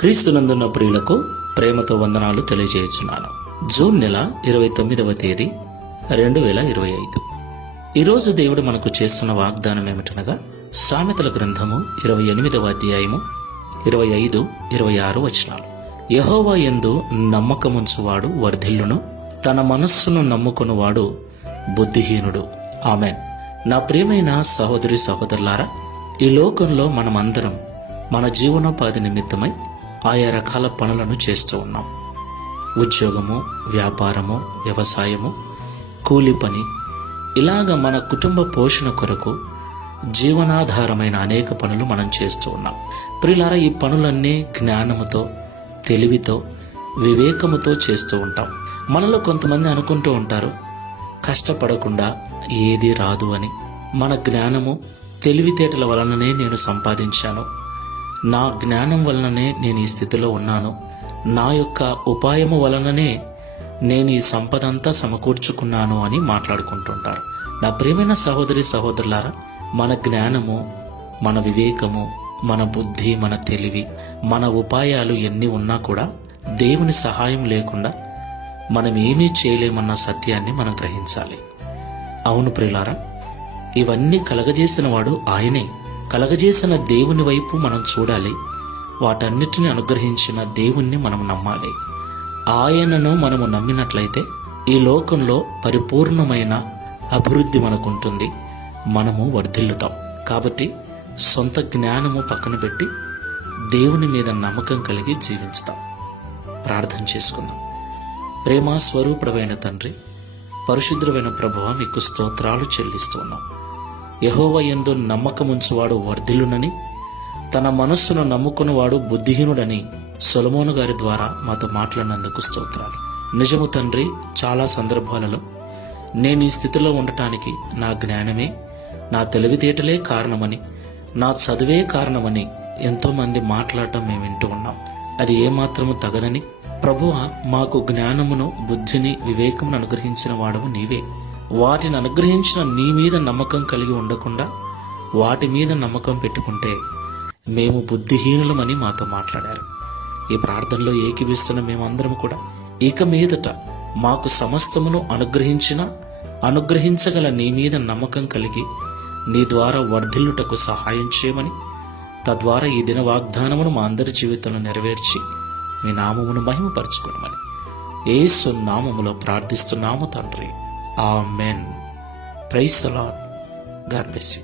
క్రీస్తునందున్న ప్రియులకు ప్రేమతో వందనాలు తెలియజేయుచున్నాను. జూన్ నెల 29వ తేదీ 2025. ఈరోజు దేవుడు మనకు చేస్తున్న వాగ్దానం ఏమిటనగా, సామెతల గ్రంథము 28వ అధ్యాయము 25, 26 వచనాలు. యెహోవా యందు నమ్మకముంచువాడు వర్ధిల్లును, తన మనస్సును నమ్ముకొనువాడు బుద్ధిహీనుడు. ఆమెన్. నా ప్రియమైన సహోదరి సహోదరులారా, ఈ లోకంలో మనమందరం మన జీవనోపాధి నిమిత్తమై ఆయా రకాల పనులను చేస్తూ ఉన్నాం. ఉద్యోగము, వ్యాపారము, వ్యవసాయము, కూలి పని, ఇలాగ మన కుటుంబ పోషణ కొరకు జీవనాధారమైన అనేక పనులు మనం చేస్తూ ఉన్నాం. ప్రియులారా, ఈ పనులన్నీ జ్ఞానముతో, తెలివితో, వివేకముతో చేస్తూ ఉంటాం. మనలో కొంతమంది అనుకుంటూ ఉంటారు, కష్టపడకుండా ఏది రాదు అని. మన జ్ఞానము, తెలివితేటల వలననే నేను సంపాదించాను, నా జ్ఞానం వలననే నేను ఈ స్థితిలో ఉన్నాను, నా యొక్క ఉపాయము వలననే నేను ఈ సంపద అంతా సమకూర్చుకున్నాను అని మాట్లాడుకుంటుంటారు. నా ప్రియమైన సహోదరి సహోదరులారా, మన జ్ఞానము, మన వివేకము, మన బుద్ధి, మన తెలివి, మన ఉపాయాలు ఎన్ని ఉన్నా కూడా దేవుని సహాయం లేకుండా మనం ఏమీ చేయలేమన్న సత్యాన్ని మనం గ్రహించాలి. అవును ప్రియులారా, ఇవన్నీ కలగజేసిన వాడు ఆయనే. కలగజేసిన దేవుని వైపు మనం చూడాలి. వాటన్నిటిని అనుగ్రహించిన దేవుణ్ణి మనం నమ్మాలి. ఆయనను మనము నమ్మినట్లయితే ఈ లోకంలో పరిపూర్ణమైన అభివృద్ధి మనకుంటుంది. మనము వర్ధిల్లుతాం. కాబట్టి సొంత జ్ఞానము పక్కన పెట్టి దేవుని మీద నమ్మకం కలిగి జీవించుతాం. ప్రార్థన చేసుకుందాం. ప్రేమ స్వరూపుడైన తండ్రి, పరిశుద్ధమైన ప్రభువా, మీకు స్తోత్రాలు చెల్లిస్తున్నాం. యెహోవా యందు నమ్మకముంచువాడు వర్ధిల్లునని, తన మనస్సును నమ్ముకున్నవాడు బుద్ధిహీనుడని సొలొమోను గారి ద్వారా మాతో మాట్లాడినందుకు స్తోత్రాలు. నిజము తండ్రి, చాలా సందర్భాలలో నేను ఈ స్థితిలో ఉండటానికి నా జ్ఞానమే, నా తెలివితేటలే కారణమని, నా చదువే కారణమని ఎంతోమంది మాట్లాడటం మేము వింటూ ఉన్నాం. అది ఏమాత్రము తగదని ప్రభువా, మాకు జ్ఞానమును, బుద్ధిని, వివేకమును అనుగ్రహించిన వాడవు నీవే. వాటిని అనుగ్రహించిన నీ మీద నమ్మకం కలిగి ఉండకుండా వాటి మీద నమ్మకం పెట్టుకుంటే మేము బుద్ధిహీనులమని మాతో మాట్లాడారు. ఈ ప్రార్థనలో ఏకీభిస్తున్న మేమందరం కూడా ఇక మీదట మాకు సమస్తమును అనుగ్రహించగల నీ మీద నమ్మకం కలిగి నీ ద్వారా వర్ధిల్లుటకు సహాయం చేయమని, తద్వారా ఈ దిన వాగ్దానమును మా అందరి జీవితంలో నెరవేర్చి మీ నామమును మహిమపరచుకోమని యేసు నామములో ప్రార్థిస్తున్నాము తండ్రి. Amen. Praise the Lord. God bless you.